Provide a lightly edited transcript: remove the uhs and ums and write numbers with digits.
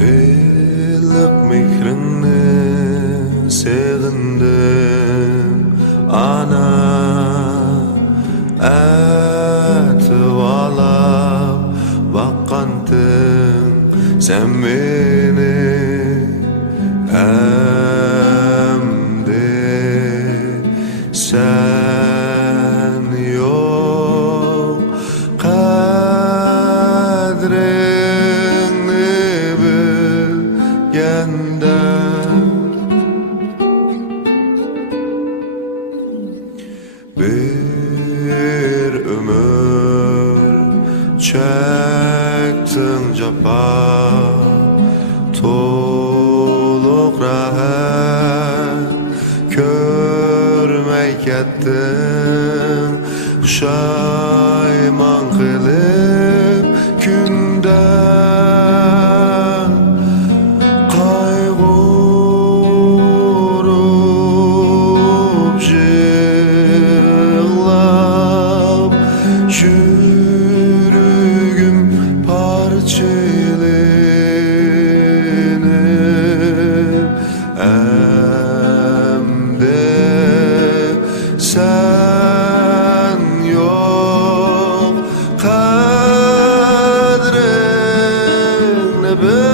Iliq mehrini segindim ana, atvalab baqqantin sen meni emdi sen yok kadrini bilgende bir ömür çektin capa toluq rahat körmey kettin puşayman qilib kundan qayg'urib yig'lab yuragim parchalanib endi sen yok kadrini bil